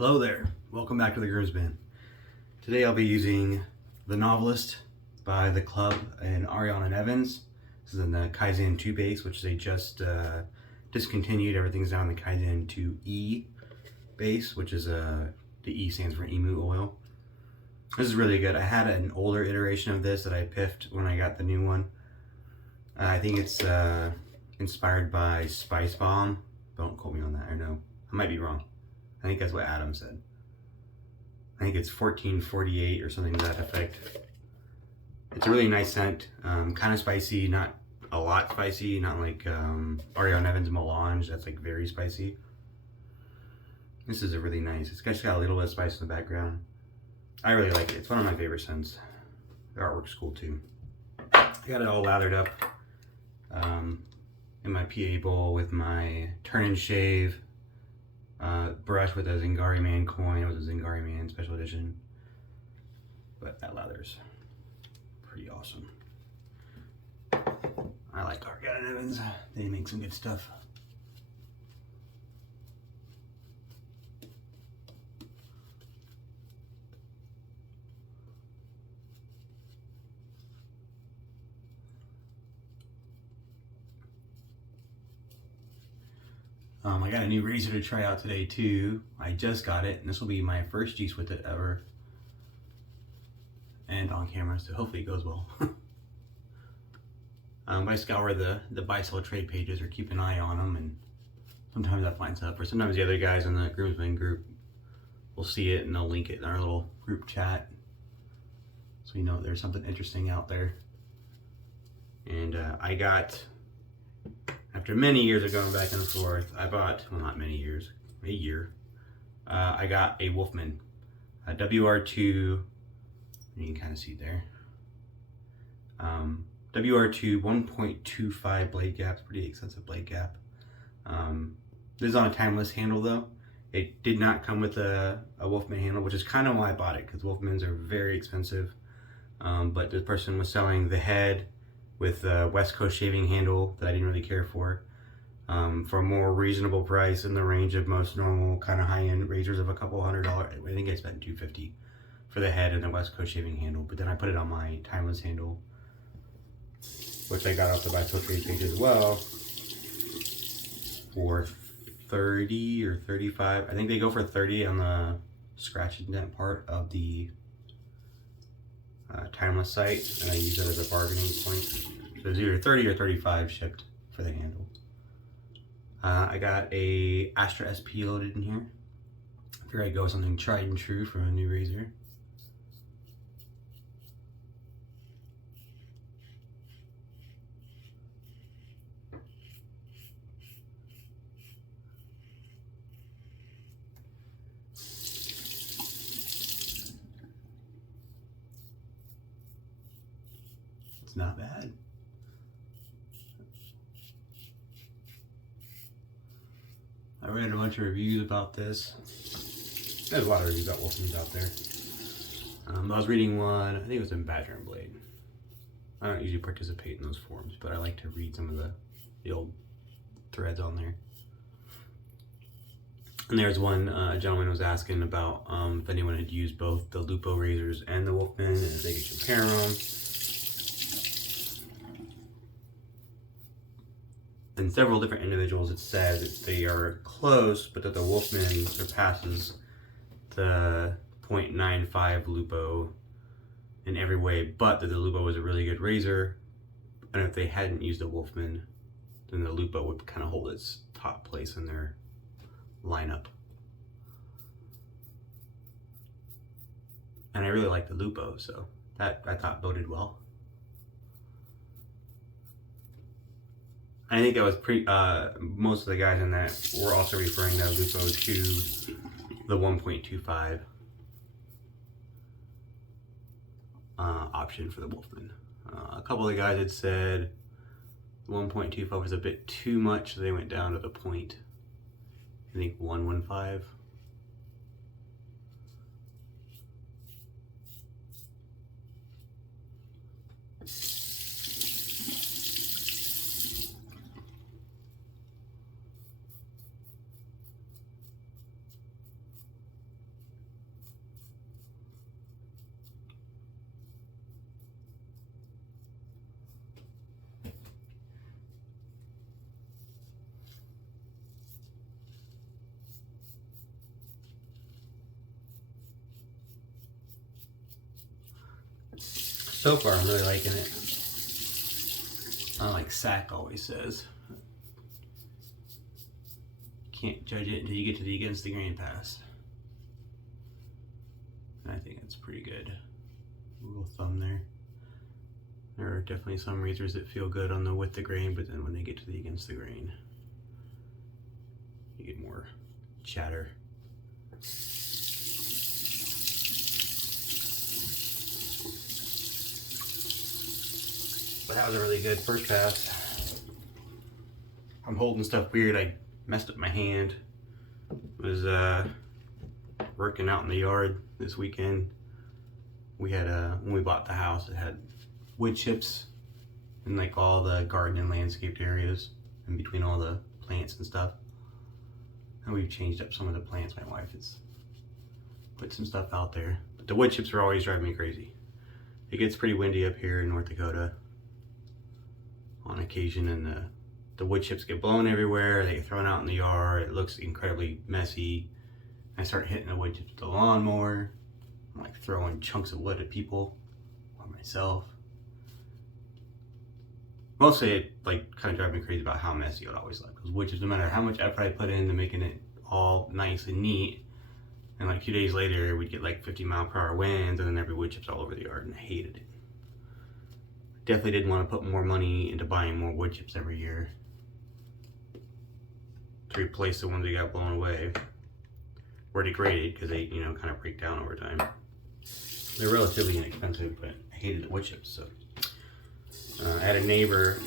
Hello there, welcome back to the Groomsman. Today I'll be using the Novelist by the Club and Ariana and Evans. This is in the Kaizen 2 base, which they just discontinued. Everything's now in the Kaizen 2E base, which is the E stands for emu oil. This is really good. I had an older iteration of this that I piffed when I got the new one. I think it's inspired by Spice Bomb. Don't quote me on that, I know. I might be wrong. I think that's what Adam said. I think it's 1448 or something to that effect. It's a really nice scent, kind of spicy, not a lot spicy, not like Ariana Evans Melange, that's like very spicy. This is a really nice, it's just got a little bit of spice in the background. I really like it, it's one of my favorite scents. The artwork's cool too. I got it all lathered up in my PA bowl with my TurnNShave brush with a Zingari Man coin. It was a Zingari Man special edition. But that lather's pretty awesome. I like Ariana and Evans. They make some good stuff. I got a new razor to try out today too. I just got it, and this will be my first use with it ever. And on camera, so hopefully it goes well. I scour the buy-sell trade pages or keep an eye on them, and sometimes I find stuff, or sometimes the other guys in the Groomsman group will see it and they'll link it in our little group chat. So you know there's something interesting out there. And I got, after many years of going back and forth, I bought, well not many years, a year, I got a Wolfman, a WR2, you can kind of see there, WR2 1.25 blade gap, pretty extensive blade gap. This is on a timeless handle though. It did not come with a Wolfman handle, which is kind of why I bought it, because Wolfmans are very expensive. But this person was selling the head with a West Coast shaving handle that I didn't really care for a more reasonable price in the range of most normal kind of high-end razors of a couple $100. I think I spent $250 for the head and the West Coast shaving handle, but then I put it on my timeless handle, which I got off the buy-sell trade page as well, for 30 or 35. I think they go for 30 on the scratch and dent part of the timeless site, and I use it as a bargaining point. So it's either 30 or 35 shipped for the handle. I got a Astra SP loaded in here. I figured I'd go with something tried and true for a new razor. It's not bad. I read a bunch of reviews about this. There's a lot of reviews about Wolfmans out there. I was reading one, I think it was in Badger and Blade. I don't usually participate in those forums, but I like to read some of the old threads on there. And there's one gentleman was asking about if anyone had used both the Lupo razors and the Wolfman, and if they could compare them. And several different individuals had said that they are close, but that the Wolfman surpasses the 0.95 Lupo in every way, but that the Lupo was a really good razor, and if they hadn't used the Wolfman, then the Lupo would kind of hold its top place in their lineup. And I really like the Lupo, so that I thought boded well. I think that was most of the guys in that were also referring that Lupo to the 1.25 option for the Wolfman. A couple of the guys had said the 1.25 was a bit too much, so they went down to the point, I think 115. So far, I'm really liking it. Not like Sack always says. Can't judge it until you get to the against the grain pass. And I think it's pretty good. Rule of thumb there. There are definitely some razors that feel good on the with the grain, but then when they get to the against the grain, you get more chatter. But that was a really good first pass. I'm holding stuff weird. I messed up my hand. Was working out in the yard this weekend. We had when we bought the house, it had wood chips in like all the garden and landscaped areas in between all the plants and stuff. And we've changed up some of the plants. My wife has put some stuff out there. But the wood chips are always driving me crazy. It gets pretty windy up here in North Dakota on occasion, and the wood chips get blown everywhere. They get thrown out in the yard. It looks incredibly messy. I start hitting the wood chips with the lawnmower. I'm like throwing chunks of wood at people or myself. Mostly it like kind of drives me crazy about how messy it always looks. Because wood chips, no matter how much effort I put into making it all nice and neat, and like 2 days later we'd get like 50-mile-per-hour winds, and then every wood chips all over the yard, and I hated it. Definitely didn't want to put more money into buying more wood chips every year to replace the ones that got blown away or degraded, because they, you know, kind of break down over time. They're relatively inexpensive, but I hated the wood chips. So I had a neighbor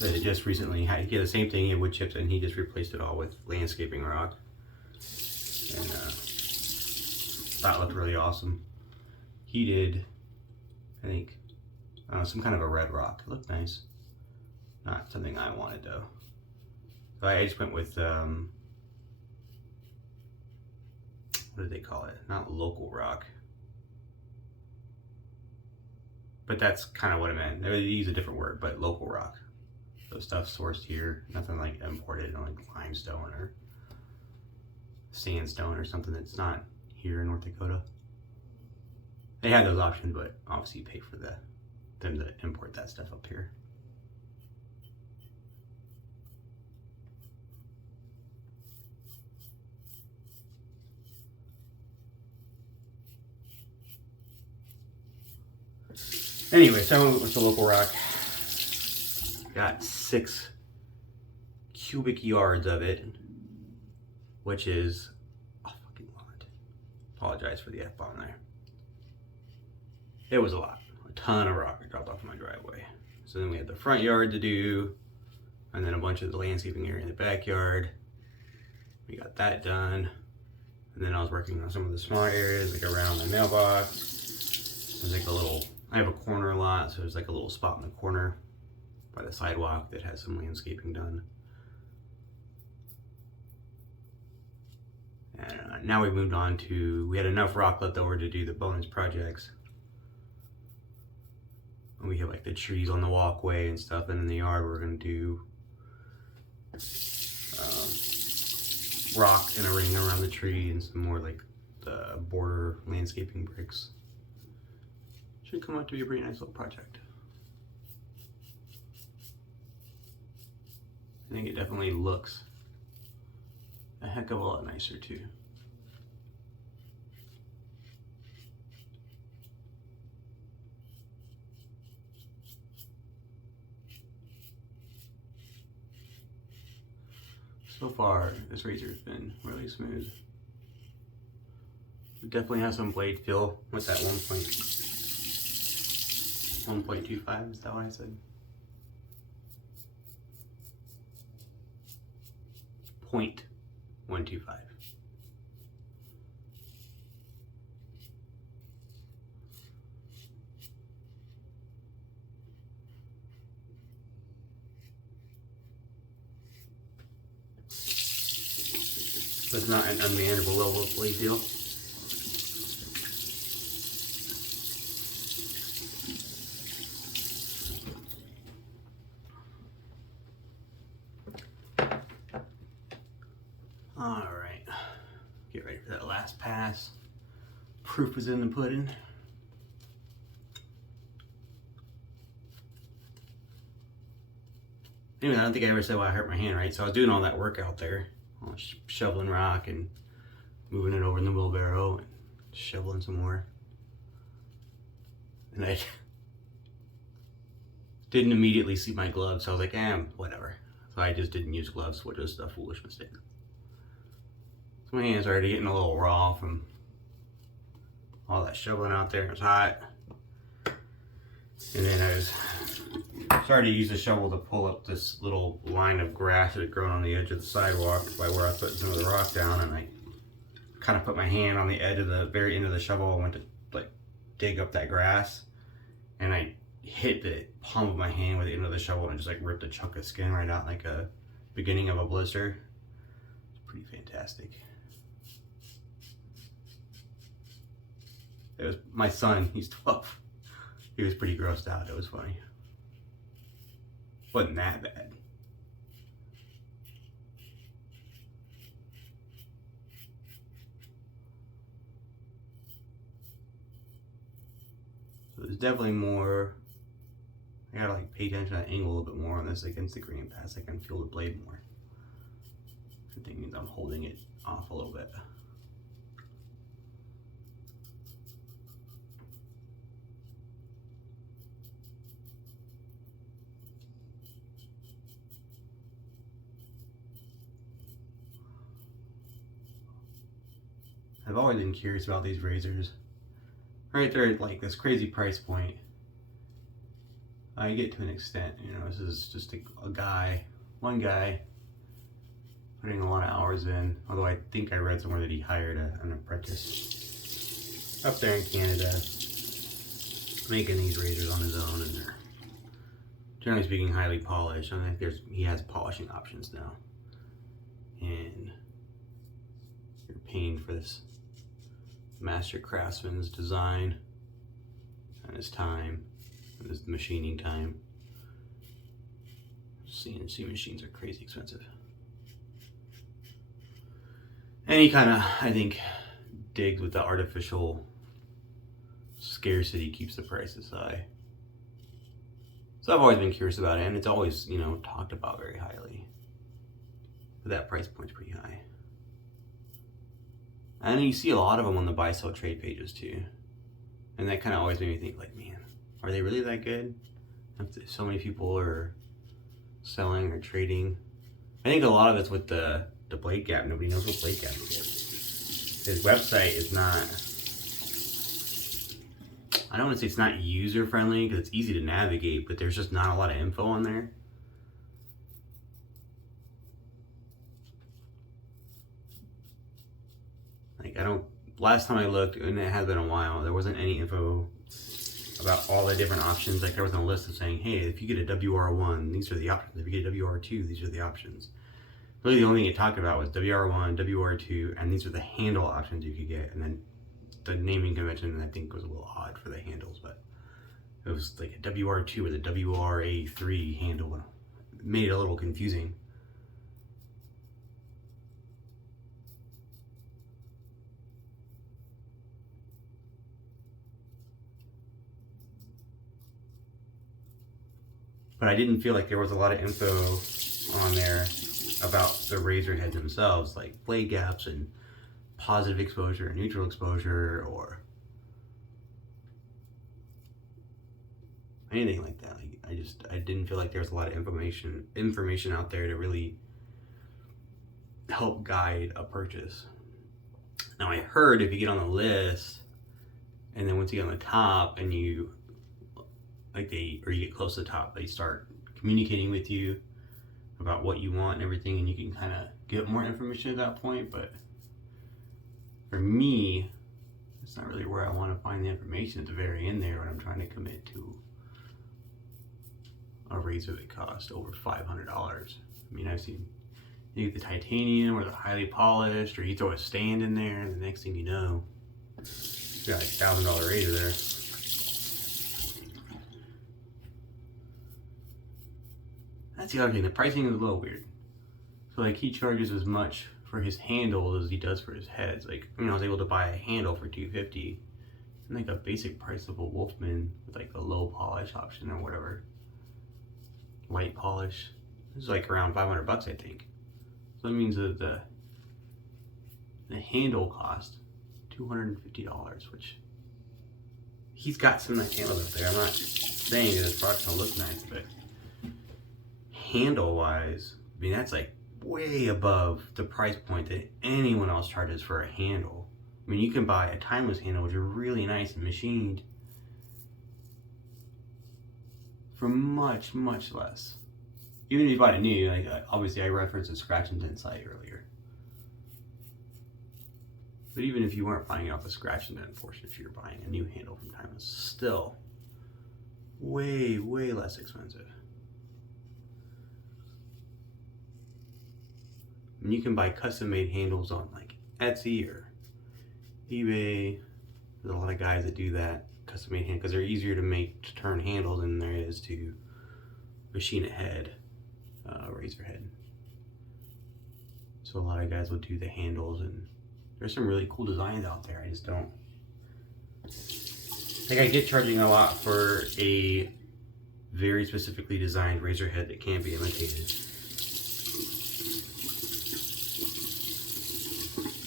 that had just recently had, he had the same thing, he had wood chips, and he just replaced it all with landscaping rock. And that looked really awesome. He did, I think, some kind of a red rock. It looked nice. Not something I wanted though. So I just went with, what did they call it? Not local rock. But that's kind of what it meant. They use a different word, but local rock. So stuff sourced here, nothing like imported, like limestone or sandstone or something that's not here in North Dakota. They had those options, but obviously you pay for them to import that stuff up here. Anyway, so I went with the local rock. Got 6 cubic yards of it, which is a fucking lot. Apologize for the F-bomb there. It was a lot. A ton of rock I dropped off in my driveway. So then we had the front yard to do, and then a bunch of the landscaping area in the backyard. We got that done. And then I was working on some of the small areas, like around my mailbox. There's like a little, I have a corner lot, so there's like a little spot in the corner by the sidewalk that has some landscaping done. And now we moved on to, we had enough rock left over to do the bonus projects. And we have like the trees on the walkway and stuff, and in the yard we're gonna do rock and a ring around the tree and some more like the border landscaping bricks. Should come out to be a pretty nice little project. I think it definitely looks a heck of a lot nicer too. So far, this razor has been really smooth. It definitely has some blade feel with that 1.25, is that what I said? 0.125. So it's not an unmanageable level of blade feel. Alright, get ready for that last pass. Proof is in the pudding. Anyway, I don't think I ever said why I hurt my hand, right? So I was doing all that work out there, shoveling rock and moving it over in the wheelbarrow and shoveling some more. And I didn't immediately see my gloves, so I was like, whatever. So I just didn't use gloves, which was a foolish mistake. So my hands are already getting a little raw from all that shoveling out there. It was hot. And then I started to use the shovel to pull up this little line of grass that had grown on the edge of the sidewalk by where I was putting some of the rock down, and I kind of put my hand on the edge of the very end of the shovel and went to like dig up that grass, and I hit the palm of my hand with the end of the shovel and just like ripped a chunk of skin right out, like a beginning of a blister. It's pretty fantastic. It was my son, he's 12. He was pretty grossed out. It was funny. Wasn't that bad. So there's definitely more. I gotta like pay attention to that angle a little bit more on this against the green pass. I can feel the blade more. I think means I'm holding it off a little bit. I've always been curious about these razors. Right there at like this crazy price point, I get to an extent, you know, this is just one guy putting a lot of hours in, although I think I read somewhere that he hired an apprentice up there in Canada making these razors on his own, and they're generally speaking highly polished. I think he has polishing options now, and you're paying for this master craftsman's design and his time and his machining time. CNC machines are crazy expensive, and he kind of, I think, digs with the artificial scarcity, keeps the prices high. So I've always been curious about it, and it's always, you know, talked about very highly, but that price point's pretty high. And you see a lot of them on the buy-sell trade pages too. And that kind of always made me think, like, man, are they really that good? If so many people are selling or trading. I think a lot of it's with the blade gap. Nobody knows what blade gap it is. His website is not, I don't want to say it's not user-friendly, because it's easy to navigate, but there's just not a lot of info on there. Last time I looked, and it has been a while, there wasn't any info about all the different options. Like there wasn't a list of saying, hey, if you get a WR1, these are the options. If you get a WR2, these are the options. Really the only thing it talked about was WR1, WR2, and these are the handle options you could get. And then the naming convention, I think, was a little odd for the handles, but it was like a WR2 with a WRA3 handle. It made it a little confusing. But I didn't feel like there was a lot of info on there about the razor heads themselves, like blade gaps and positive exposure, neutral exposure, or anything like that. Like I didn't feel like there was a lot of information out there to really help guide a purchase. Now I heard if you get on the list, and then once you get on the top and you get close to the top, they start communicating with you about what you want and everything, and you can kind of get more information at that point. But for me, it's not really where I want to find the information at the very end there when I'm trying to commit to a razor that costs over $500. I mean, I've seen you get the titanium or the highly polished, or you throw a stand in there, and the next thing you know, you got like $1,000 razor there. That's the other thing, the pricing is a little weird. So like he charges as much for his handles as he does for his heads. Like, I mean, I was able to buy a handle for $250, and like a basic price of a Wolfman with like a low polish option or whatever, light polish, This is like around 500 bucks, I think. So that means that the handle cost $250, which he's got some nice handles up there. I'm not saying that his product's gonna look nice, but handle wise, I mean, that's like way above the price point that anyone else charges for a handle. I mean, you can buy a timeless handle, which are really nice and machined, for much, much less. Even if you buy it new, like obviously I referenced the scratch and dent site earlier. But even if you weren't buying it off the scratch and dent portion, if you're buying a new handle from Timeless, still way, way less expensive. And you can buy custom made handles on like Etsy or eBay. There's a lot of guys that do that, custom made handles, because they're easier to make to turn handles than there is to machine a head, razor head. So a lot of guys will do the handles, and there's some really cool designs out there. I just don't, like, I get charging a lot for a very specifically designed razor head that can't be imitated.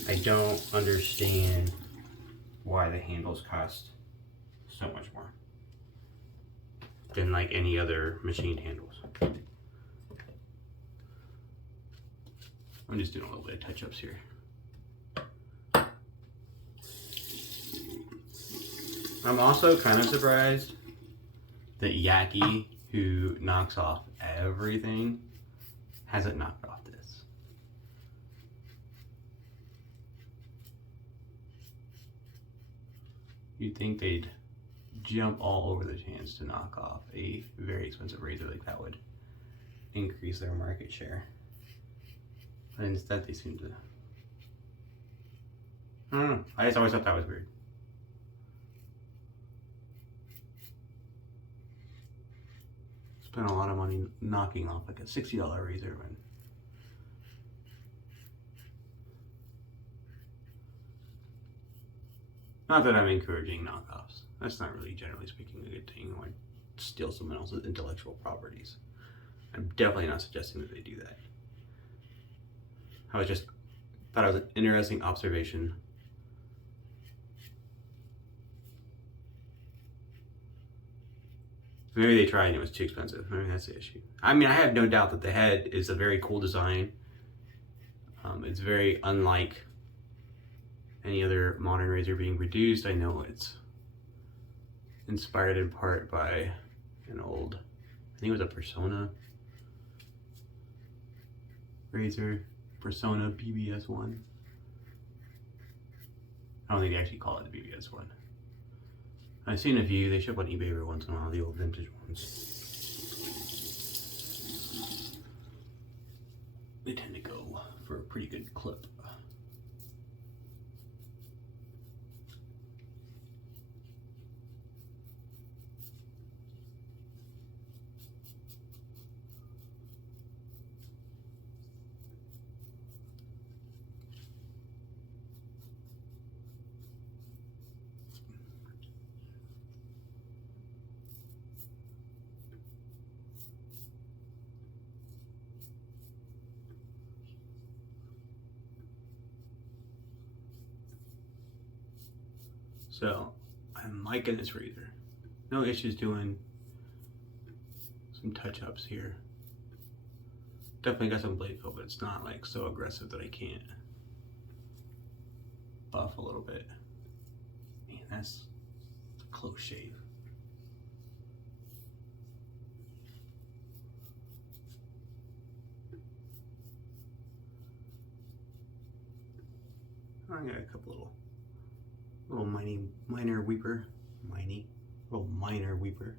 I don't understand why the handles cost so much more than like any other machined handles. I'm just doing a little bit of touch-ups here. I'm also kind of surprised that Yaki, who knocks off everything, hasn't knocked off this. You'd think they'd jump all over their chance to knock off a very expensive razor like that would increase their market share. But instead they seem to, I don't know, I just always thought that was weird. Spent a lot of money knocking off like a $60 razor when not that I'm encouraging knockoffs. That's not really, generally speaking, a good thing. Like steal someone else's intellectual properties. I'm definitely not suggesting that they do that. I just thought it was an interesting observation. Maybe they tried and it was too expensive. Maybe that's the issue. I mean, I have no doubt that the head is a very cool design. It's very unlike any other modern razor being produced. I know it's inspired in part by an old, I think it was a Persona razor, Persona BBS1. I don't think they actually call it the BBS1. I've seen a few, they show up on eBay every once in a while, the old vintage ones. They tend to go for a pretty good clip. So I'm liking this razor. No issues doing some touch-ups here. Definitely got some blade feel, but it's not like so aggressive that I can't buff a little bit. Man, that's a close shave. I got a couple little minor weeper. Little minor weeper.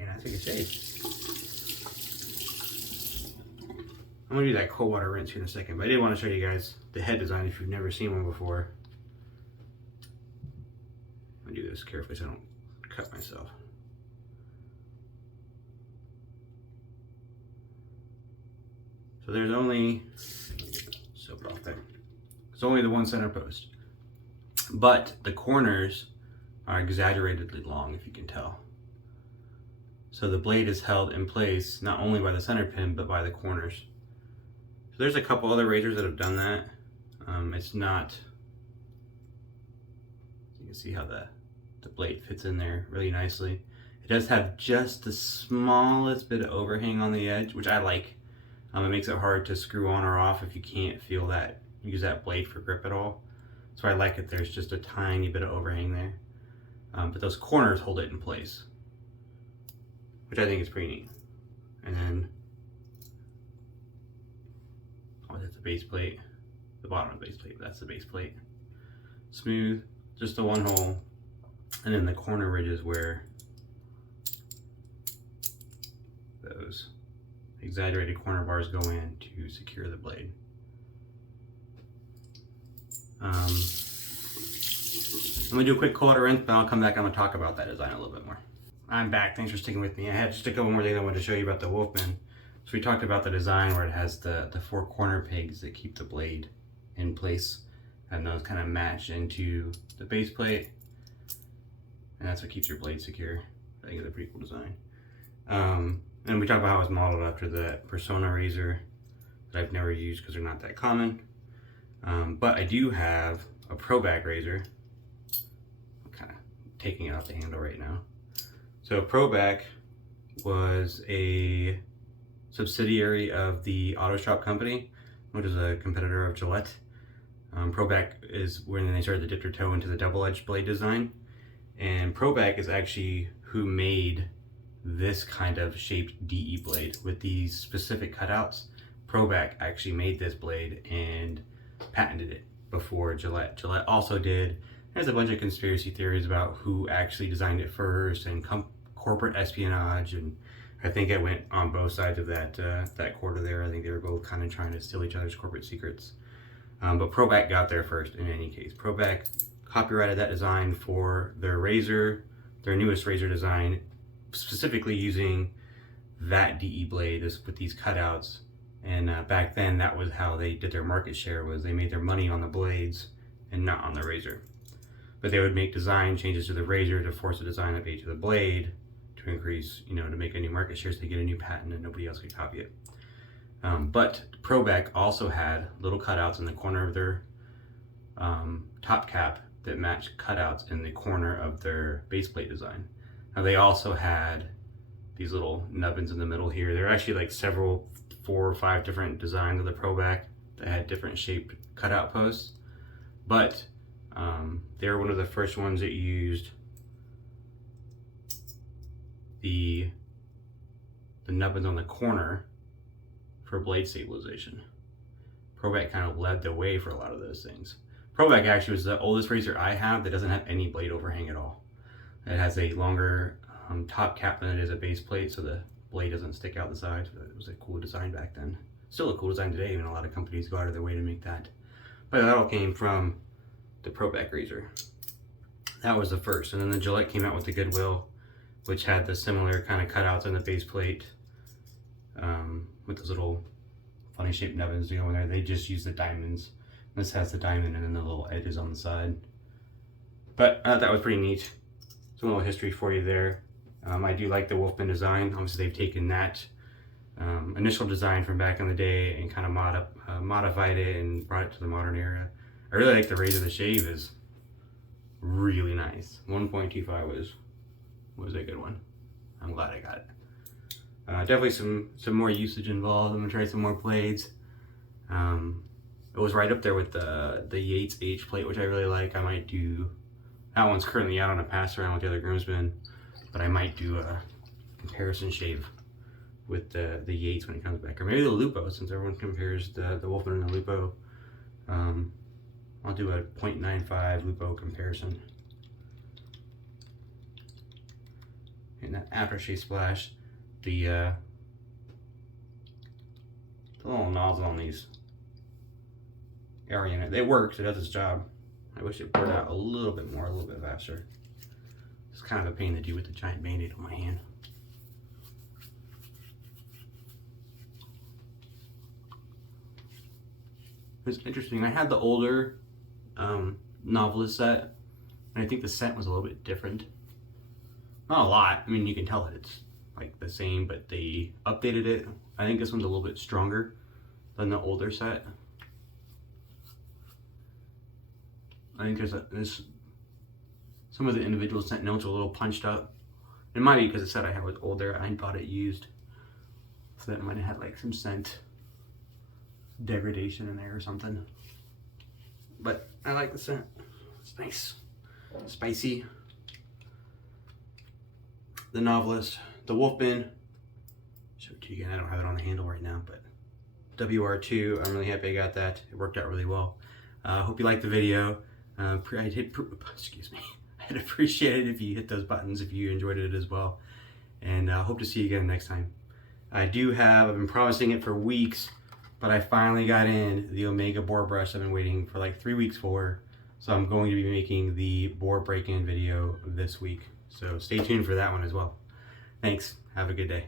And I took a shave. I'm gonna do that cold water rinse here in a second, but I did want to show you guys the head design if you've never seen one before. I'm gonna do this carefully so I don't cut myself. So there's only, soap it off there. It's only the one center post, but the corners are exaggeratedly long, if you can tell. So the blade is held in place not only by the center pin, but by the corners. So there's a couple other razors that have done that. It's not, you can see how the blade fits in there really nicely. It does have just the smallest bit of overhang on the edge, which I like. It makes it hard to screw on or off if you can't feel that, use that blade for grip at all. So I like it, there's just a tiny bit of overhang there. But those corners hold it in place, which I think is pretty neat. And then, oh, that's the base plate, the bottom of the base plate, but that's the base plate. Smooth, just the one hole. And then the corner ridges where those exaggerated corner bars go in to secure the blade. I'm gonna do a quick cold rinse, but I'll come back and I'm gonna talk about that design a little bit more. I'm back, thanks for sticking with me. I had just a couple more things I wanted to show you about the Wolfman. So we talked about the design where it has the four corner pegs that keep the blade in place, and those kind of match into the base plate, and that's what keeps your blade secure. I think it's a pretty cool design. And we talked about how it's modeled after the Persona razor that I've never used because they're not that common. But I do have a Pro Back razor. I'm kind of taking it off the handle right now. So Pro Back was a subsidiary of the Auto Shop company, which is a competitor of Gillette. Pro Back is when they started to dip their toe into the double-edged blade design. And Pro Back is actually who made this kind of shaped DE blade with these specific cutouts. Pro Back actually made this blade and patented it before Gillette. Gillette also did. There's a bunch of conspiracy theories about who actually designed it first and corporate espionage, and I think it went on both sides of that quarter there. I think they were both kind of trying to steal each other's corporate secrets. But Pro Back got there first in any case. Pro Back copyrighted that design for their razor, their newest razor design, specifically using that DE blade with these cutouts. And back then, that was how they did their market share, was they made their money on the blades and not on the razor. But they would make design changes to the razor to force the design update to the blade to increase, to make a new market share so they get a new patent and nobody else could copy it. But Pro Back also had little cutouts in the corner of their top cap that matched cutouts in the corner of their base plate design. Now they also had these little nubbins in the middle here. There are actually like 4 or 5 different designs of the Pro Back that had different shaped cutout posts. But they were one of the first ones that used the nubbins on the corner for blade stabilization. Pro Back kind of led the way for a lot of those things. Pro Back actually was the oldest razor I have that doesn't have any blade overhang at all. It has a longer top cap than it is a base plate, so the blade doesn't stick out the sides. But it was a cool design back then. Still a cool design today, even a lot of companies go out of their way to make that. But that all came from the Pro Back razor. That was the first. And then the Gillette came out with the Goodwill, which had the similar kind of cutouts on the base plate with those little funny shaped nubbins to go in there. They just use the diamonds. This has the diamond and then the little edges on the side. But that was pretty neat. Some little history for you there. I do like the Wolfman design. Obviously they've taken that initial design from back in the day and kind of modified it and brought it to the modern era. I really like the razor. The shave is really nice. 1.25 was a good one. I'm glad I got it. Definitely some more usage involved. I'm gonna try some more blades. It was right up there with the Yates H plate, which I really like. I might do, that one's currently out on a pass around with the other groomsmen, but I might do a comparison shave with the Yates when it comes back, or maybe the Lupo, since everyone compares the Wolfman and the Lupo. I'll do a 0.95 Lupo comparison. And that aftershave splash, the little nozzle on these Ariana, it works, it does its job. I wish it poured out a little bit more, a little bit faster. It's kind of a pain to do with the giant band-aid on my hand. It's interesting, I had the older Novelist set, and I think the scent was a little bit different. Not a lot, I mean you can tell that it's like the same, but they updated it. I think this one's a little bit stronger than the older set. I think there's some of the individual scent notes are a little punched up. It might be because the set I had was older. I bought it used, so that it might have had like some scent degradation in there or something. But I like the scent. It's nice, spicy. The Novelist, the Wolfman. Show it to you again. I don't have it on the handle right now, but WR2. I'm really happy I got that. It worked out really well. Hope you liked the video. Excuse me. I'd appreciate it if you hit those buttons if you enjoyed it as well. And hope to see you again next time. I've been promising it for weeks, but I finally got in the Omega board brush I've been waiting for like 3 weeks for. So I'm going to be making the board break-in video this week. So stay tuned for that one as well. Thanks. Have a good day.